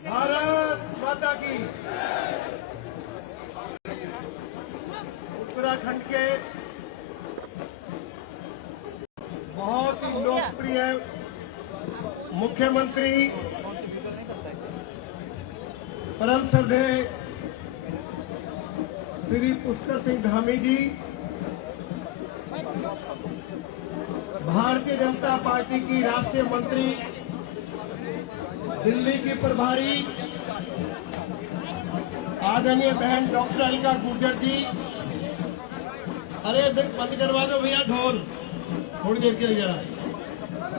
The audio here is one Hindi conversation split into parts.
भारत माता की। उत्तराखंड के बहुत ही लोकप्रिय मुख्यमंत्री परम श्रद्धेय श्री पुष्कर सिंह धामी जी भारतीय जनता पार्टी की राष्ट्रीय मंत्री, दिल्ली की प्रभारी आदरणीय बहन डॉक्टर अलका गुर्जर जी। अरे बंद करवा दो भैया ढोल, थोड़ी देर के लिए जरा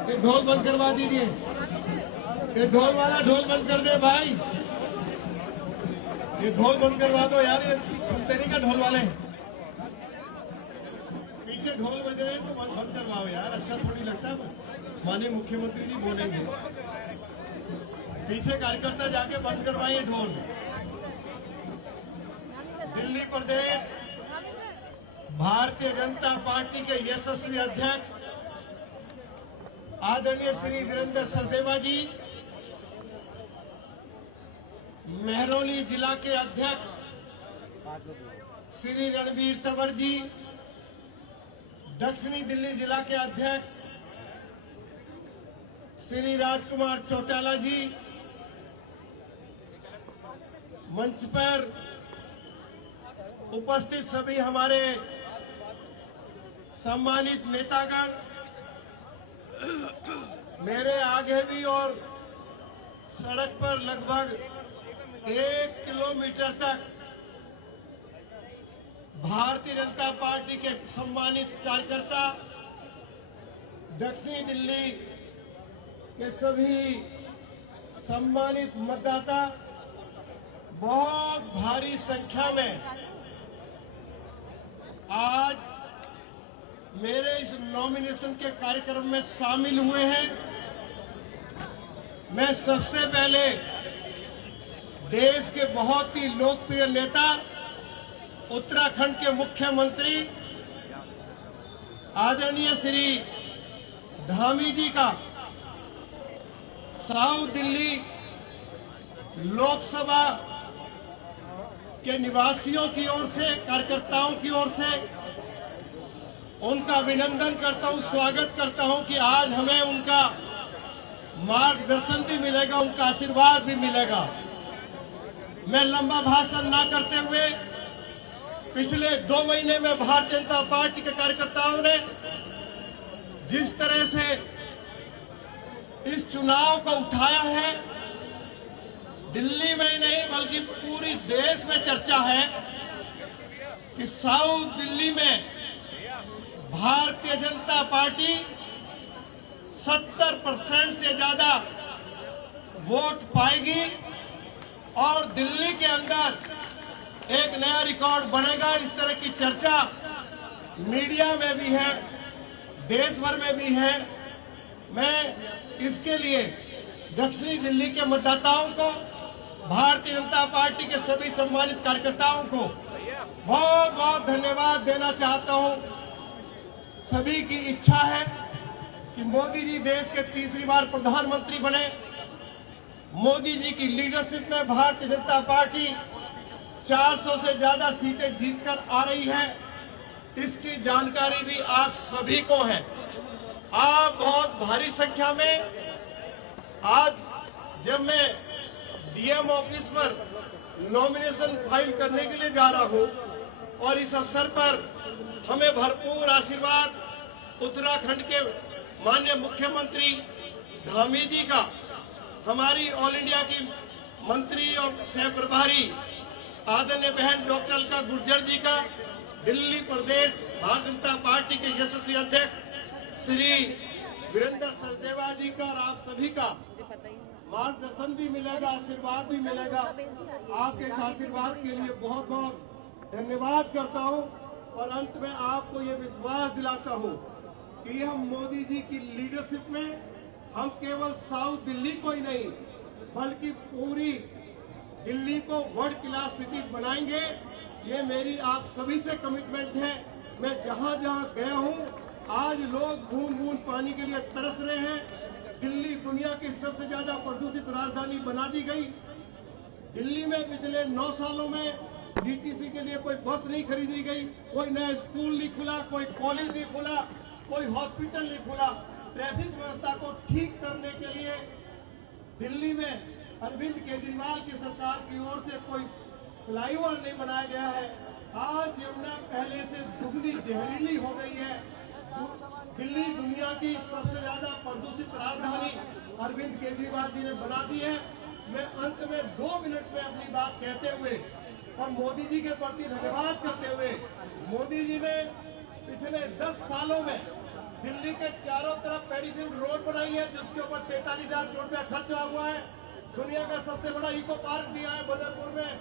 ये ढोल बंद करवा दीजिए। ये ढोल वाला ढोल बंद कर दे भाई, ये ढोल बंद करवा दो यार, ये सुनते नहीं का ढोल वाले। पीछे ढोल बज रहे हैं तो बंद करवाओ यार, अच्छा थोड़ी लगता है। माननीय मुख्यमंत्री जी बोलेंगे, पीछे कार्यकर्ता जाके बंद करवाइए ढोल। दिल्ली प्रदेश भारतीय जनता पार्टी के यशस्वी अध्यक्ष आदरणीय श्री वीरेंद्र सचदेवा जी, महरौली जिला के अध्यक्ष श्री रणबीर तंवर जी, दक्षिणी दिल्ली जिला के अध्यक्ष श्री राजकुमार चौटाला जी, मंच पर उपस्थित सभी हमारे सम्मानित नेतागण, मेरे आगे भी और सड़क पर लगभग 1 किलोमीटर तक भारतीय जनता पार्टी के सम्मानित कार्यकर्ता, दक्षिणी दिल्ली के सभी सम्मानित मतदाता बहुत भारी संख्या में आज मेरे इस नॉमिनेशन के कार्यक्रम में शामिल हुए हैं। मैं सबसे पहले देश के बहुत ही लोकप्रिय नेता, उत्तराखंड के मुख्यमंत्री आदरणीय श्री धामी जी का साउथ दिल्ली लोकसभा के निवासियों की ओर से, कार्यकर्ताओं की ओर से उनका अभिनंदन करता हूं, स्वागत करता हूं कि आज हमें उनका मार्गदर्शन भी मिलेगा, उनका आशीर्वाद भी मिलेगा। मैं लंबा भाषण ना करते हुए, पिछले 2 महीने में भारतीय जनता पार्टी के कार्यकर्ताओं ने जिस तरह से इस चुनाव को उठाया है, दिल्ली में ही नहीं बल्कि पूरी देश में चर्चा है कि साउथ दिल्ली में भारतीय जनता पार्टी 70% से ज्यादा वोट पाएगी और दिल्ली के अंदर एक नया रिकॉर्ड बनेगा। इस तरह की चर्चा मीडिया में भी है, देश भर में भी है। मैं इसके लिए दक्षिणी दिल्ली के मतदाताओं को, भारतीय जनता पार्टी के सभी सम्मानित कार्यकर्ताओं को बहुत बहुत धन्यवाद देना चाहता हूं। सभी की इच्छा है कि मोदी जी देश के तीसरी बार प्रधानमंत्री बने। मोदी जी की लीडरशिप में भारतीय जनता पार्टी 400 से ज्यादा सीटें जीतकर आ रही है। इसकी जानकारी भी आप सभी को है। आप बहुत भारी संख्या में, आज जब मैं डीएम ऑफिस पर नॉमिनेशन फाइल करने के लिए जा रहा हूं और इस अवसर पर हमें भरपूर आशीर्वाद उत्तराखंड के माननीय मुख्यमंत्री धामी जी का, हमारी ऑल इंडिया की मंत्री और सह प्रभारी आदरणीय बहन डॉक्टर अलका गुर्जर जी का, दिल्ली प्रदेश भारतीय जनता पार्टी के यशस्वी अध्यक्ष श्री वीरेंद्र सचदेवा जी का और आप सभी का मार्गदर्शन भी मिलेगा, आशीर्वाद भी मिलेगा। आपके इस आशीर्वाद के लिए बहुत बहुत धन्यवाद करता हूं और अंत में आपको ये विश्वास दिलाता हूं कि हम मोदी जी की लीडरशिप में हम केवल साउथ दिल्ली को ही नहीं बल्कि पूरी दिल्ली को वर्ल्ड क्लास सिटी बनाएंगे। ये मेरी आप सभी से कमिटमेंट है। मैं जहां जहां गया हूं, आज लोग बूंद बूंद पानी के लिए तरस रहे हैं। दिल्ली दुनिया की सबसे ज्यादा प्रदूषित राजधानी बना दी गई। दिल्ली में पिछले 9 सालों में डीटीसी के लिए कोई बस नहीं खरीदी गई, कोई नया स्कूल नहीं खुला, कोई कॉलेज नहीं खुला, कोई हॉस्पिटल नहीं खुला। ट्रैफिक व्यवस्था को ठीक करने के लिए दिल्ली में अरविंद केजरीवाल की सरकार की ओर से कोई फ्लाईओवर नहीं बनाया गया है। आज यमुना पहले से दुगनी जहरीली हो गई है। दिल्ली दुनिया की सबसे ज्यादा प्रदूषित राजधानी अरविंद केजरीवाल जी ने बना दी है। मैं अंत में 2 मिनट में अपनी बात कहते हुए और मोदी जी के प्रति धन्यवाद करते हुए, मोदी जी ने पिछले 10 सालों में दिल्ली के चारों तरफ पेरीफील्ड रोड बनाई है, जिसके ऊपर 43,000 करोड़ रुपया खर्च हुआ है। दुनिया का सबसे बड़ा इको पार्क दिया है बदरपुर में,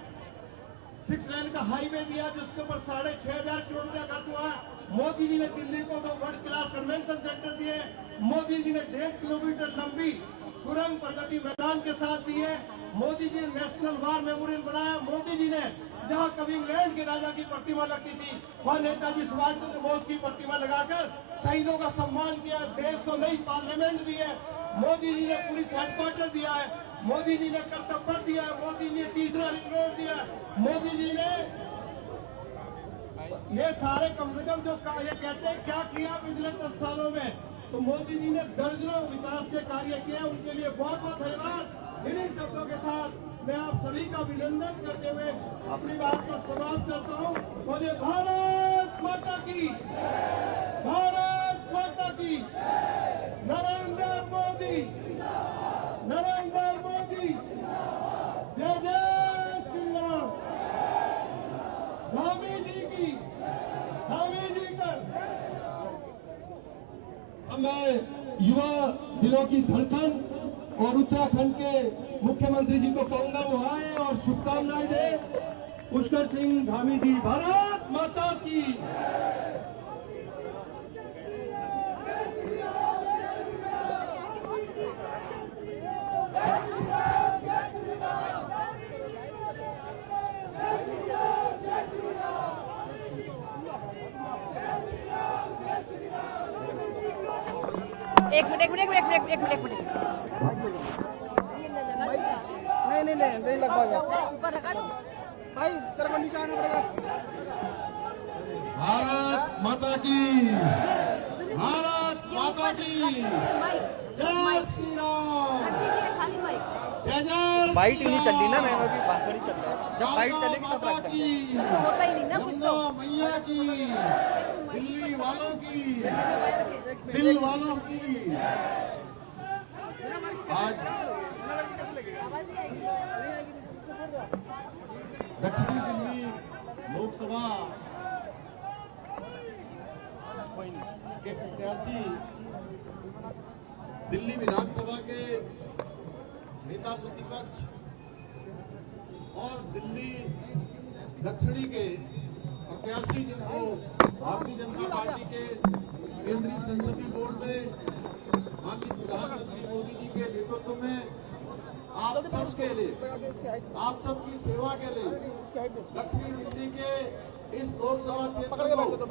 6 लेन का हाईवे दिया जिसके ऊपर 6,500 करोड़ रुपया खर्च हुआ है। मोदी जी ने दिल्ली को 2 वर्ल्ड क्लास कन्वेंशन सेंटर दिए। मोदी जी ने 1.5 किलोमीटर लंबी सुरंग प्रगति मैदान के साथ दी है। मोदी जी ने नेशनल वार मेमोरियल बनाया। मोदी जी ने जहां कभी इंग्लैंड के राजा की प्रतिमा लगती थी, वहां नेताजी सुभाष चंद्र बोस की प्रतिमा लगाकर शहीदों का सम्मान किया। देश को नई पार्लियामेंट दी है। मोदी जी ने पुलिस हेडक्वार्टर दिया है। मोदी जी ने कर्तव्य पथ दिया है। मोदी जी ने तीसरा रिंग रोड दिया है। मोदी जी ने ये सारे कम से कम जो ये कहते हैं क्या किया पिछले 10 सालों में, तो मोदी जी ने दर्जनों विकास के कार्य किए। उनके लिए बहुत बहुत धन्यवाद। इन्हीं शब्दों के साथ मैं आप सभी का अभिनंदन करते हुए अपनी बात को समाप्त करता हूँ। बोलिए भारत माता की, भारत माता की। नरेंद्र मोदी, नरेंद्र मोदी, जय जय श्री राम। धामी जी की, धामी जी का। मैं युवा दिलों की धड़कन और उत्तराखंड के मुख्यमंत्री जी को कहूंगा वो आए और शुभकामनाएं दे। पुष्कर सिंह धामी जी, भारत माता की। एक मिनट नहीं लग पाएगा। ऊपर लगा दो भाई, तेरे को नीचे आना पड़ेगा। भारत माता की, भारत माता की, जय श्री राम। खाली माइक, जय जय। बाइट ही नहीं चल रही ना, मैंने अभी भाषण ही चल रहा है। जब बाइट चलेगी तब रख देंगे। तो होता ही नहीं ना कुछ तो। मैया की, दिल्ली वालों की, दिल वालों की। आज दक्षिणी दिल्ली लोकसभा के प्रत्याशी, दिल्ली विधानसभा के नेता प्रतिपक्ष और दिल्ली दक्षिणी के प्रत्याशी, जिनको भारतीय जनता पार्टी के केंद्रीय संसदीय बोर्ड में माननीय प्रधानमंत्री मोदी जी के नेतृत्व में आप सबके लिए, आप सबकी सेवा के लिए दक्षिणी दिल्ली के इस लोकसभा क्षेत्र को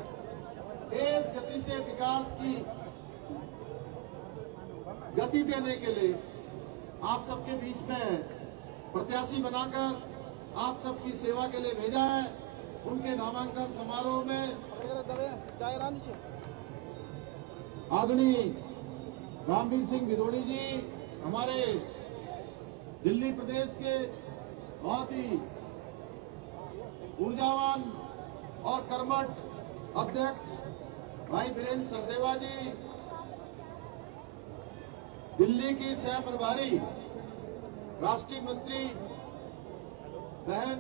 तेज गति से विकास की गति देने के लिए आप सबके बीच में प्रत्याशी बनाकर आप सबकी सेवा के लिए भेजा है। उनके नामांकन समारोह में आदरणीय रामवीर सिंह भिदोड़ी जी, हमारे दिल्ली प्रदेश के बहुत ही ऊर्जावान और कर्मठ अध्यक्ष भाई वीरेंद्र सचदेवा जी, दिल्ली की सह प्रभारी राष्ट्रीय मंत्री बहन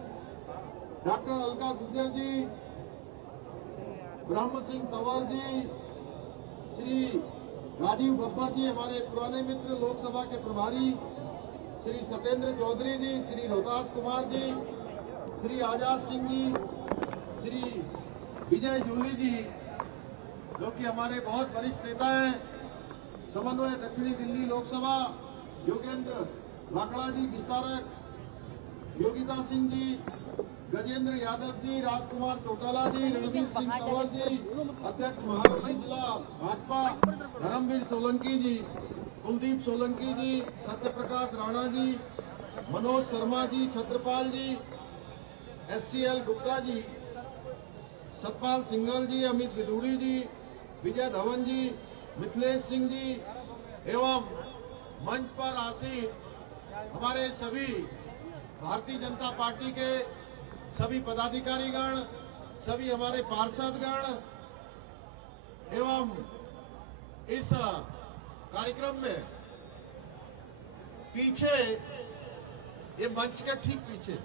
डॉक्टर अलका गुर्जर जी, ब्रह्म सिंह तंवर जी, श्री राजीव बब्बर जी, हमारे पुराने मित्र लोकसभा के प्रभारी श्री सत्येंद्र चौधरी जी, श्री रोहतास कुमार जी, श्री आजाद सिंह जी, श्री विजय जूली जी, जो कि हमारे बहुत वरिष्ठ नेता हैं। समन्वय दक्षिणी दिल्ली लोकसभा योगेंद्र लाकड़ा जी विस्तारक, योगिता सिंह जी, गजेंद्र यादव जी, राजकुमार चौटाला जी, रणवीर सिंह तंवर जी, अध्यक्ष महारोली जिला भाजपा धर्मवीर सोलंकी जी, कुलदीप सोलंकी जी, सत्यप्रकाश राणा जी, मनोज शर्मा जी, छत्रपाल जी, SCL गुप्ता जी, सतपाल सिंघल जी, अमित बिदुड़ी जी, विजय धवन जी, मिथिलेश सिंह जी एवं मंच पर आसीन हमारे सभी भारतीय जनता पार्टी के सभी पदाधिकारीगण, सभी हमारे पार्षदगण एवं इस कार्यक्रम में पीछे, ये मंच के ठीक पीछे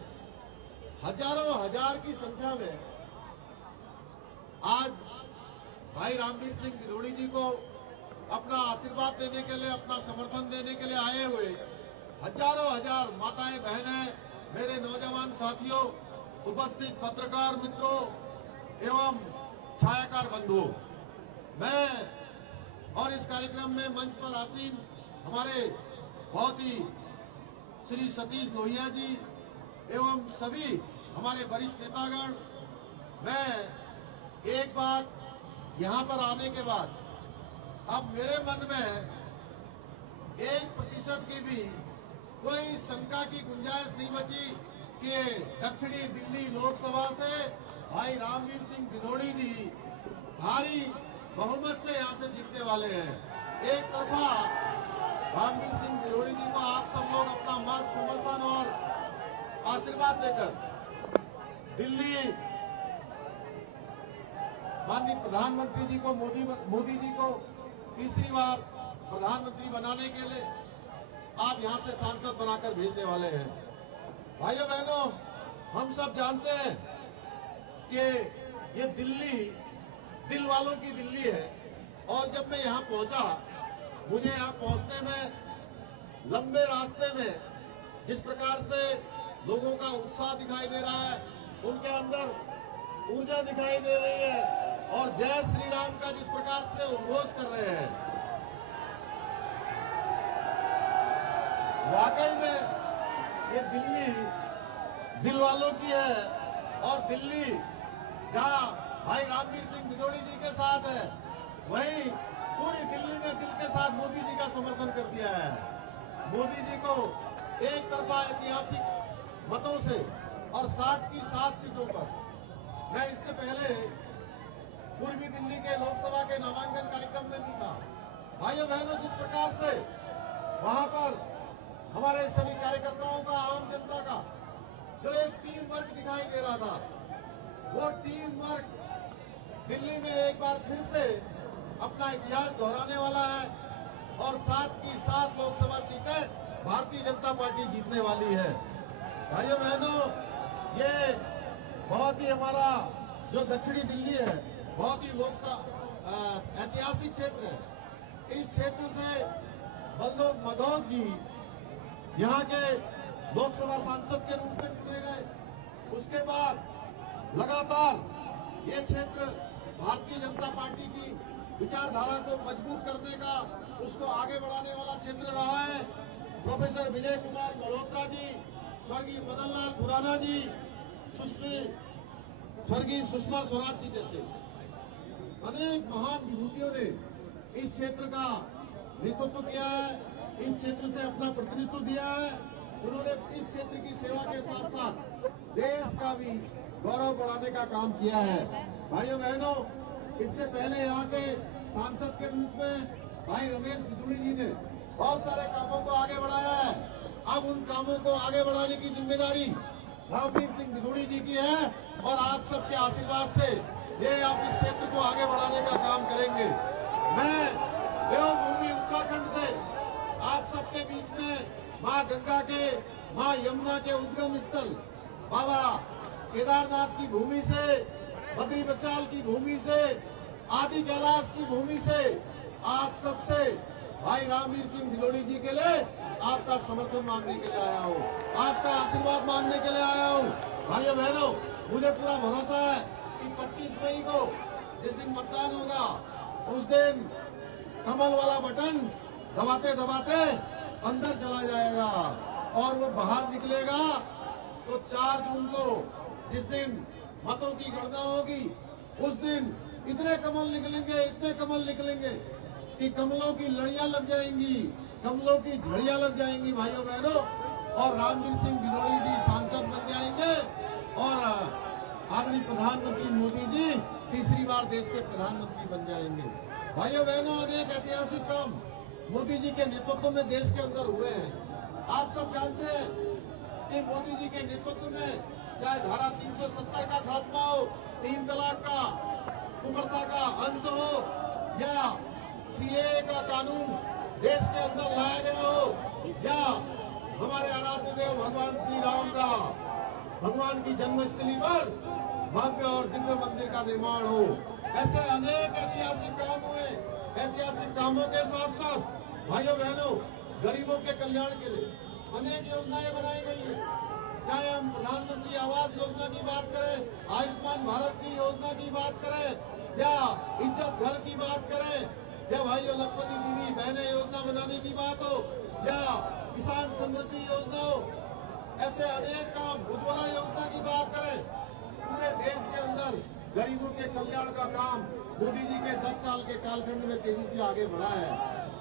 हजारों हजार की संख्या में आज भाई रामवीर सिंह बिदुड़ी जी को अपना आशीर्वाद देने के लिए, अपना समर्थन देने के लिए आए हुए हजारों हजार माताएं, बहनें, मेरे नौजवान साथियों, उपस्थित पत्रकार मित्रों एवं छायाकार बंधुओं, मैं और इस कार्यक्रम में मंच पर आसीन हमारे बहुत ही श्री सतीश लोहिया जी एवं सभी हमारे वरिष्ठ नेतागण, मैं एक बात यहाँ पर आने के बाद अब मेरे मन में 1% की भी कोई शंका की गुंजाइश नहीं बची कि दक्षिणी दिल्ली लोकसभा से भाई रामवीर सिंह बिदुड़ी जी भारी बहुमत से यहाँ से जीतने वाले हैं। एक तरफा रामवीर सिंह बिदुड़ी जी को आप सब लोग अपना मत, समर्थन और आशीर्वाद देकर दिल्ली माननीय प्रधानमंत्री जी को, मोदी जी को तीसरी बार प्रधानमंत्री बनाने के लिए आप यहां से सांसद बनाकर भेजने वाले हैं। भाइयों बहनों, हम सब जानते हैं कि ये दिल्ली दिल वालों की दिल्ली है और जब मैं यहां पहुंचा, मुझे यहां पहुंचने में लंबे रास्ते में जिस प्रकार से लोगों का उत्साह दिखाई दे रहा है, उनके अंदर ऊर्जा दिखाई दे रही है और जय श्री राम का जिस प्रकार से उद्घोष कर रहे हैं, वाकई में ये दिल्ली दिल वालों की है और दिल्ली जहां भाई रामवीर सिंह बिदुड़ी जी के साथ है, वहीं पूरी दिल्ली ने दिल के साथ मोदी जी का समर्थन कर दिया है। मोदी जी को एक तरफा ऐतिहासिक मतों से और 60 की 7 सीटों पर, मैं इससे पहले पूर्वी दिल्ली के लोकसभा के नामांकन कार्यक्रम में भी था। भाइयों बहनों, जिस प्रकार से वहां पर हमारे सभी कार्यकर्ताओं का, आम जनता का जो एक टीम वर्क दिखाई दे रहा था, वो टीम वर्क दिल्ली में एक बार फिर से अपना इतिहास दोहराने वाला है और 7 की 7 लोकसभा सीटें भारतीय जनता पार्टी जीतने वाली है। भाइयों बहनों, ये बहुत ही हमारा जो दक्षिणी दिल्ली है, बहुत ही ऐतिहासिक क्षेत्र है। इस क्षेत्र से बलदेव मधोक जी यहाँ के लोकसभा सांसद के रूप में चुने गए। उसके बाद लगातार ये क्षेत्र भारतीय जनता पार्टी की विचारधारा को मजबूत करने का, उसको आगे बढ़ाने वाला क्षेत्र रहा है। प्रोफेसर विजय कुमार मल्होत्रा जी, स्वर्गीय मदन लाल खुराना जी, स्वर्गीय सुषमा स्वराज जी जैसे अनेक महान विभूतियों ने इस क्षेत्र का नेतृत्व किया है, इस क्षेत्र से अपना प्रतिनिधित्व दिया है। उन्होंने इस क्षेत्र की सेवा के साथ साथ देश का भी गौरव बढ़ाने का काम किया है। भाइयों बहनों, इससे पहले यहाँ के सांसद के रूप में भाई रमेश बिदुड़ी जी ने बहुत सारे कामों को आगे बढ़ाया है। अब उन कामों को आगे बढ़ाने की जिम्मेदारी रामवीर सिंह बिदुड़ी जी की है और आप सबके आशीर्वाद से ये आप इस क्षेत्र को आगे बढ़ाने का काम करेंगे। मैं देवभूमि उत्तराखंड से आप सबके बीच में माँ गंगा के, माँ यमुना के उद्गम स्थल बाबा केदारनाथ की भूमि से, बद्री विशाल की भूमि से, आदि कैलाश की भूमि से आप सबसे भाई रामवीर सिंह बिदुड़ी जी के लिए आपका समर्थन मांगने के लिए आया हूँ, आपका आशीर्वाद मांगने के लिए आया हूँ। भाइयों बहनों, मुझे पूरा भरोसा है कि 25 मई को जिस दिन मतदान होगा, उस दिन कमल वाला बटन दबाते दबाते अंदर चला जाएगा और वो बाहर निकलेगा तो 4 जून को जिस दिन मतों की गणना होगी, उस दिन इतने कमल निकलेंगे, इतने कमल निकलेंगे कि कमलों की लड़ियां लग जाएंगी, कमलों की झड़ियां लग जाएंगी। भाइयों बहनों, और रामवीर सिंह भिदोड़ी जी सांसद बन जाएंगे और आदरणीय प्रधानमंत्री मोदी जी तीसरी बार देश के प्रधानमंत्री बन जाएंगे। भाइयों बहनों, अनेक ऐतिहासिक काम मोदी जी के नेतृत्व में देश के अंदर हुए हैं। आप सब जानते हैं कि मोदी जी के नेतृत्व में चाहे धारा 370 का खात्मा हो, 3 तलाक का कुप्रथा का अंत हो या सीएए का कानून देश के अंदर लाया गया हो या हमारे आराध्य देव भगवान श्री राम का भगवान की जन्मस्थली पर भव्य और दिव्य मंदिर का निर्माण हो, ऐसे अनेक ऐतिहासिक काम हुए। ऐतिहासिक कामों के साथ साथ भाइयों बहनों, गरीबों के कल्याण के लिए अनेक योजनाएं बनाई गई है। चाहे हम प्रधानमंत्री आवास योजना की बात करें, आयुष्मान भारत की योजना की बात करें या इज्जत घर की बात करें या भाइयों लखपति दीदी बहने योजना बनाने की बात हो या किसान समृद्धि योजना हो, ऐसे अनेक काम, उज्ज्वला योजना की बात करें, पूरे देश के अंदर गरीबों के कल्याण का काम मोदी जी के 10 साल के कालखंड में तेजी से आगे बढ़ा है।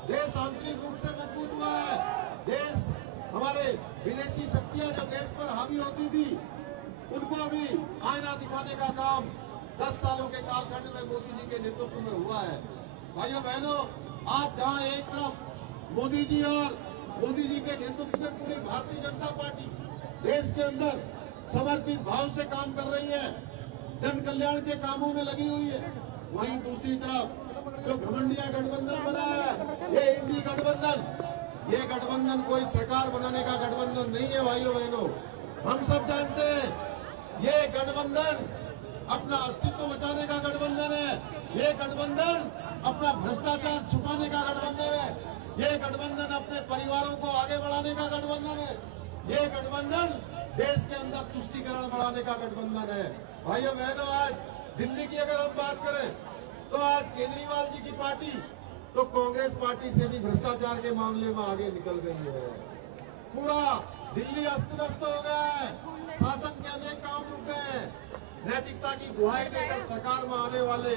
देश आंतरिक रूप से मजबूत हुआ है। देश, हमारे विदेशी शक्तियां जो देश पर हावी होती थी, उनको भी आईना दिखाने का काम 10 सालों के कालखंड में मोदी जी के नेतृत्व में हुआ है। भाइयों बहनों, आज जहां एक तरफ मोदी जी और मोदी जी के नेतृत्व में पूरी भारतीय जनता पार्टी देश के अंदर समर्पित भाव से काम कर रही है, जन कल्याण के कामों में लगी हुई है, वहीं दूसरी तरफ जो घमंडिया गठबंधन बना है, ये इंडी गठबंधन, ये गठबंधन कोई सरकार बनाने का गठबंधन नहीं है। भाइयों बहनों, हम सब जानते हैं ये गठबंधन अपना अस्तित्व बचाने का गठबंधन है। ये गठबंधन अपना भ्रष्टाचार छुपाने का गठबंधन है। ये गठबंधन अपने परिवारों को आगे बढ़ाने का गठबंधन है। ये गठबंधन देश के अंदर तुष्टीकरण बढ़ाने का गठबंधन है। भाइयों बहनों, आज दिल्ली की अगर हम बात करें तो आज केजरीवाल जी की पार्टी तो कांग्रेस पार्टी से भी भ्रष्टाचार के मामले में आगे निकल गई है। पूरा दिल्ली अस्त व्यस्त हो गया है, शासन के अनेक काम रुक गए हैं। नैतिकता की दुहाई देकर सरकार में आने वाले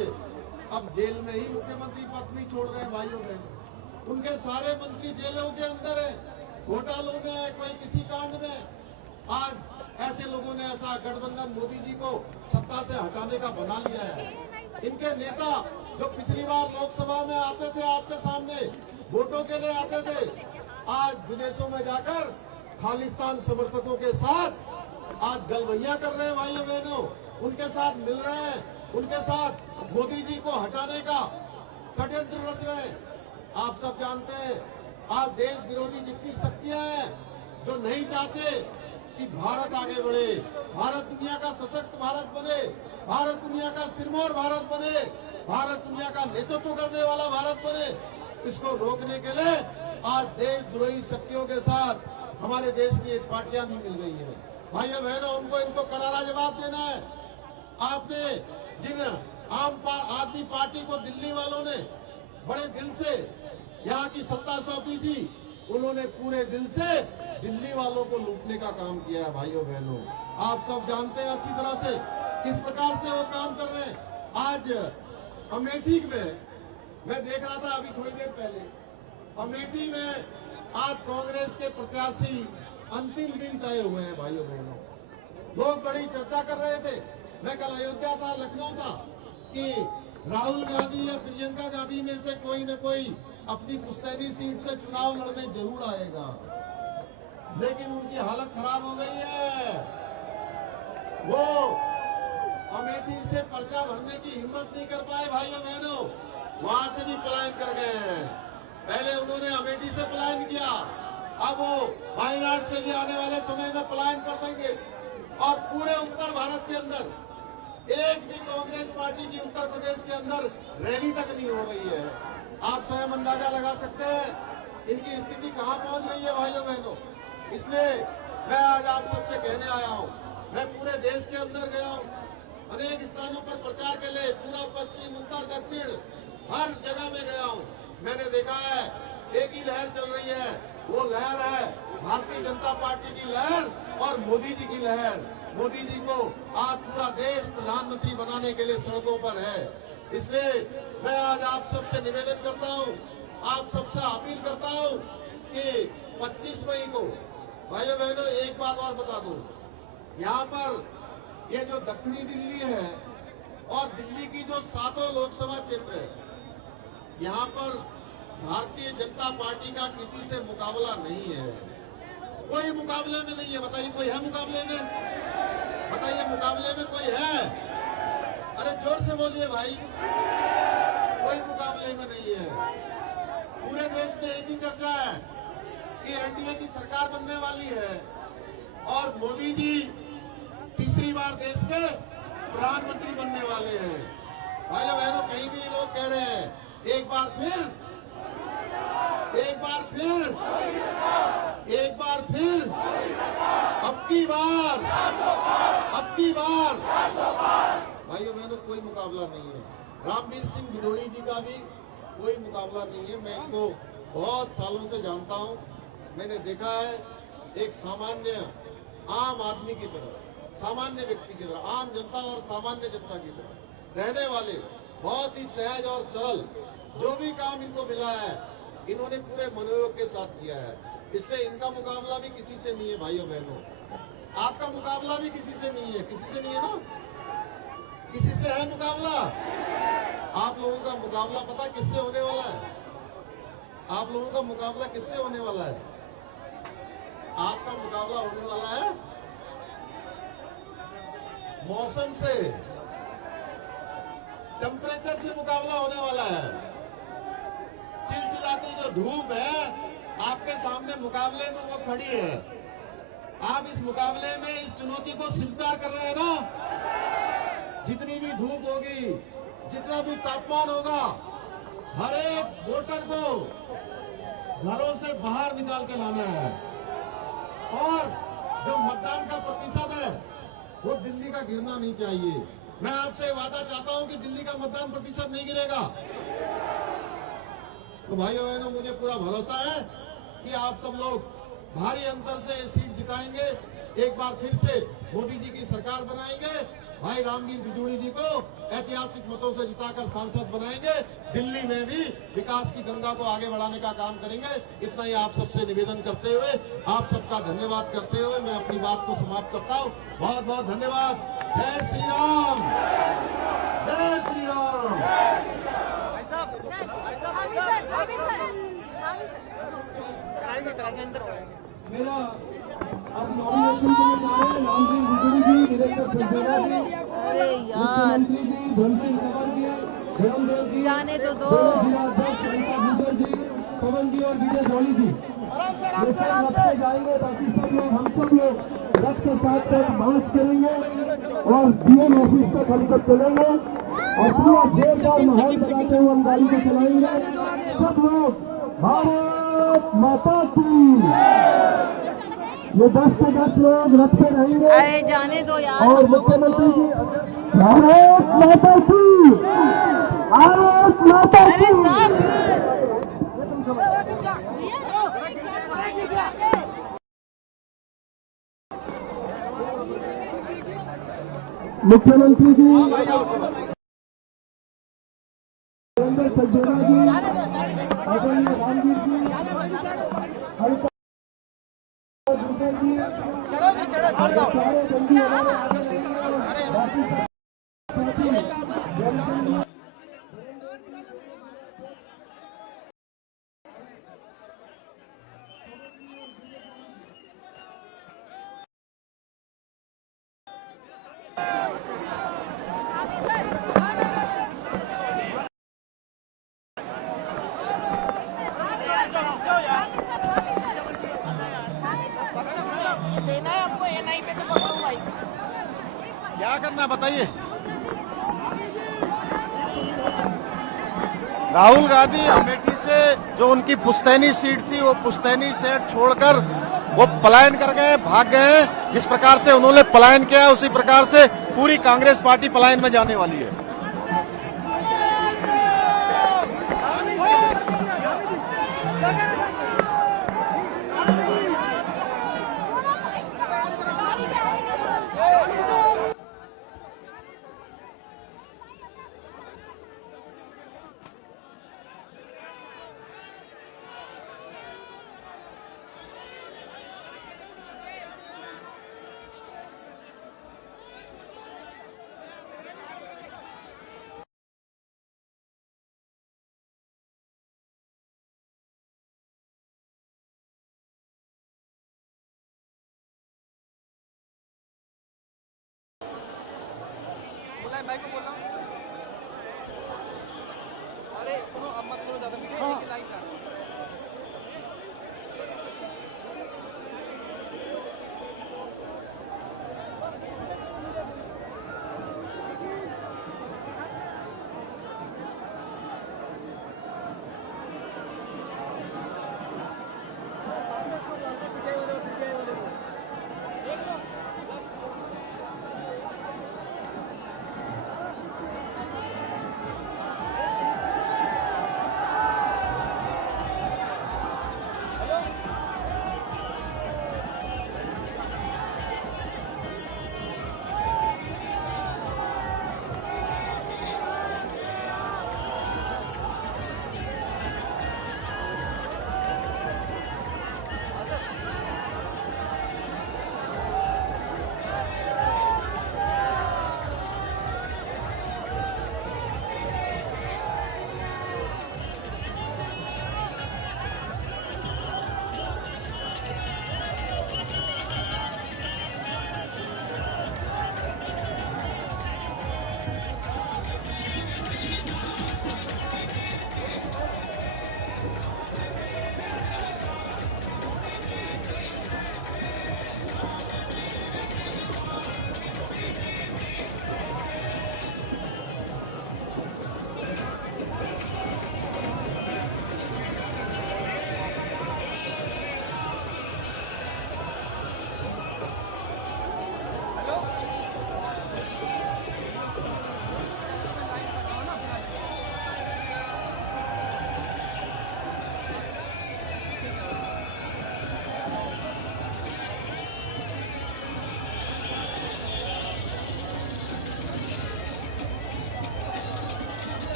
अब जेल में ही मुख्यमंत्री पद नहीं छोड़ रहे हैं। भाइयों बहनों, उनके सारे मंत्री जेलों के अंदर है, घोटालों में है, कोई किसी कांड में। आज ऐसे लोगों ने ऐसा गठबंधन मोदी जी को सत्ता से हटाने का बना लिया है। इनके नेता जो पिछली बार लोकसभा में आते थे, आपके सामने वोटों के लिए आते थे, आज विदेशों में जाकर खालिस्तान समर्थकों के साथ आज गलवैया कर रहे हैं। भाइयों बहनों, उनके साथ मिल रहे हैं, उनके साथ मोदी जी को हटाने का षड्यंत्र रच रहे हैं। आप सब जानते हैं आज देश विरोधी जितनी शक्तियां हैं जो नहीं चाहते कि भारत आगे बढ़े, भारत दुनिया का सशक्त भारत बने, भारत दुनिया का सिरमौर भारत बने, भारत दुनिया का नेतृत्व करने वाला भारत बने, इसको रोकने के लिए आज देशद्रोही शक्तियों के साथ हमारे देश की एक पार्टियां भी मिल गई है। भाइयों बहनों, उनको इनको करारा जवाब देना है। आपने जिन आम आदमी पार्टी को दिल्ली वालों ने बड़े दिल से यहाँ की सत्ता सौंपी थी, उन्होंने पूरे दिल से दिल्ली वालों को लूटने का काम किया है। भाइयों बहनों, आप सब जानते हैं अच्छी तरह से किस प्रकार से वो काम कर रहे हैं। आज अमेठी में मैं देख रहा था अभी थोड़ी देर पहले, अमेठी में आज कांग्रेस के प्रत्याशी अंतिम दिन तय हुए हैं। भाइयों बहनों, लोग बड़ी चर्चा कर रहे थे। मैं कल अयोध्या था, लखनऊ था, कि राहुल गांधी या प्रियंका गांधी में से कोई न कोई अपनी पुश्तैनी सीट से चुनाव लड़ने जरूर आएगा, लेकिन उनकी हालत खराब हो गई है। वो अमेठी से पर्चा भरने की हिम्मत नहीं कर पाए। भाइयों बहनों, वहां से भी पलायन कर गए हैं। पहले उन्होंने अमेठी से पलायन किया, अब वो वायनाड से भी आने वाले समय में पलायन कर देंगे। और पूरे उत्तर भारत के अंदर एक भी कांग्रेस पार्टी की उत्तर प्रदेश के अंदर रैली तक नहीं हो रही है। आप स्वयं अंदाजा लगा सकते हैं इनकी स्थिति कहां पहुंच गई है। भाइयों बहनों, इसलिए मैं आज आप सबसे कहने आया हूं, मैं पूरे देश के अंदर गया हूं, अनेक स्थानों पर प्रचार के लिए, पूर्व पश्चिम उत्तर दक्षिण हर जगह में गया हूं। मैंने देखा है एक ही लहर चल रही है, वो लहर है भारतीय जनता पार्टी की लहर और मोदी जी की लहर। मोदी जी को आज पूरा देश प्रधानमंत्री बनाने के लिए सड़कों पर है। इसलिए मैं आज आप सबसे निवेदन करता हूं, आप सबसे अपील करता हूं कि 25 मई को भाइयों बहनों, एक बात और बता दूं, यहाँ पर ये जो दक्षिणी दिल्ली है और दिल्ली की जो 7 लोकसभा क्षेत्र है, यहाँ पर भारतीय जनता पार्टी का किसी से मुकाबला नहीं है। कोई मुकाबले में नहीं है। बताइए, कोई है मुकाबले में? बताइए, मुकाबले में कोई है? अरे जोर से बोलिए भाई। कोई मुकाबले में नहीं है। पूरे देश में एक ही चर्चा है कि एनडीए की सरकार बनने वाली है और मोदी जी तीसरी बार देश के प्रधानमंत्री बनने वाले हैं। भाइयों बहनों, कहीं भी लोग कह रहे हैं एक बार फिर, अब की बार। भाइयों बहनों, कोई मुकाबला नहीं है। रामवीर सिंह भिदोड़ी जी का भी कोई मुकाबला नहीं है। मैं इनको बहुत सालों से जानता हूं। मैंने देखा है एक सामान्य आम आदमी की तरह, सामान्य व्यक्ति की तरह, आम जनता और सामान्य जनता की तरह रहने वाले, बहुत ही सहज और सरल। जो भी काम इनको मिला है इन्होंने पूरे मनोयोग के साथ किया है। इसलिए इनका मुकाबला भी किसी से नहीं है। भाइयों बहनों, आपका मुकाबला भी किसी से नहीं है। किसी से नहीं है ना? किसी से है मुकाबला? आप लोगों का मुकाबला पता किससे होने वाला है? आप लोगों का मुकाबला किससे होने वाला है? आपका मुकाबला होने वाला है मौसम से, टेम्परेचर से मुकाबला होने वाला है। चिलचिलाती जो धूप है आपके सामने मुकाबले में वो खड़ी है। आप इस मुकाबले में इस चुनौती को स्वीकार कर रहे हैं ना? जितनी भी धूप होगी, जितना भी तापमान होगा, हर एक वोटर को घरों से बाहर निकाल के लाना है। और जो मतदान का प्रतिशत है वो दिल्ली का गिरना नहीं चाहिए। मैं आपसे वादा चाहता हूं कि दिल्ली का मतदान प्रतिशत नहीं गिरेगा। तो भाइयों बहनों, मुझे पूरा भरोसा है कि आप सब लोग भारी अंतर से सीट जिताएंगे। एक बार फिर से मोदी जी की सरकार बनाएंगे। भाई रामवीर भिदोड़ी जी को ऐतिहासिक मतों से जिताकर सांसद बनाएंगे। दिल्ली में भी विकास की गंगा को आगे बढ़ाने का काम करेंगे। इतना ही आप सबसे निवेदन करते हुए, आप सबका धन्यवाद करते हुए मैं अपनी बात को समाप्त करता हूँ। बहुत बहुत धन्यवाद। जय श्री राम, जय श्री राम। मेरा अब नॉमिनेशन के लिए जा रहे हैं रामवीर भिदोड़ी जी, डायरेक्टर संजय जी, अरे यार, मुख्यमंत्री जी धन सिंह तंवर जी, धर्मदेव जी, जाने तो दो। जिलाध्यक्ष अनिता गुजर जी, पवन जी और विजय जौली जी ये सब रथ से जाएंगे। बाकी सब लोग, हम सब लोग रथ के साथ साथ मार्च करेंगे और डीएम ऑफिस तक हम सब चलेंगे और पूरा जोरदार माहौल लगाते हुए हम गाड़ी को चलाएंगे। सब लोग भारत माता की। ये 10 से 10 लोग रथ पे रहेंगे। अरे जाने दो यार, और हम लोगों मुख्यमंत्री जी, को। भारत माता की, भारत माता अरे की। सर, मुख्यमंत्री जी देवेंद्र सज्जनों जी, आदरणीय रामवीर जी, हल्का जी, सारे बंदी हमारे आगे रहेंगे और बाकी सब साथी जनसंघ जी। देना है आपको एनआई पे तो पकड़ो भाई। क्या करना बताइए? राहुल गांधी अमेठी से जो उनकी पुश्तैनी सीट थी, वो पुश्तैनी सीट छोड़कर वो पलायन कर गए, भाग गए। जिस प्रकार से उन्होंने पलायन किया उसी प्रकार से पूरी कांग्रेस पार्टी पलायन में जाने वाली है। भाई को बोला